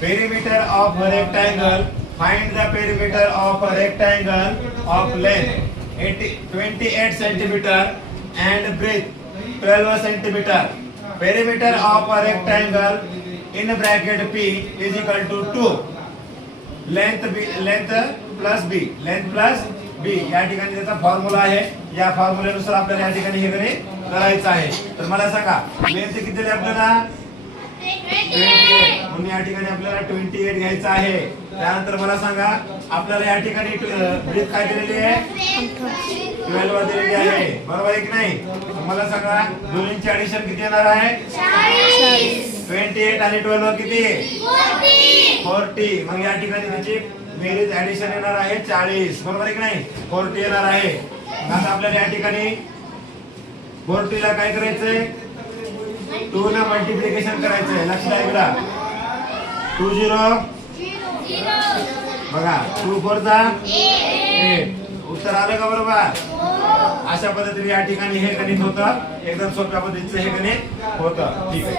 Perimeter of a rectangle. Find the perimeter of a rectangle of length 28 centimeter and breadth 12 centimeter. Perimeter of a rectangle in bracket P is equal to 2. Length plus B. Length plus B. या ठिकाणी त्याचा formula आहे. या फॉर्म्युल्यानुसार आपल्याला या ठिकाणी हे करायचं आहे. तर मला सांगा लेंथ किती दिली आपल्याला 28. म्हणून या ठिकाणी आपल्याला 28 घ्यायचं आहे. त्यानंतर मला सांगा आपल्याला या ठिकाणी ब्रेथ काय दिलेली आहे 12 दिलेली आहे. बरोबर आहे की नाही. मला सांगा दोन्हींची ऍडिशन किती येणार आहे 28 आणि 12 किती 40. मग या ठिकाणी त्याची बेरीज ऍडिशन येणार आहे 40. बरोबर आहे की नाही 40 येणार आहे. आता आपल्याला या ठिकाणी 40 ला काय करायचंय 2 ने मल्टिप्लिकेशन करायचंय. लक्षात एकदा 2 0 बघा 2 4 चा 8. उत्तर आलं का बरोबर. अशा पद्धतीने या ठिकाणी हे गणित होतं. एकदम सोप्या पद्धतीचं हे गणित होतं. ठीक आहे.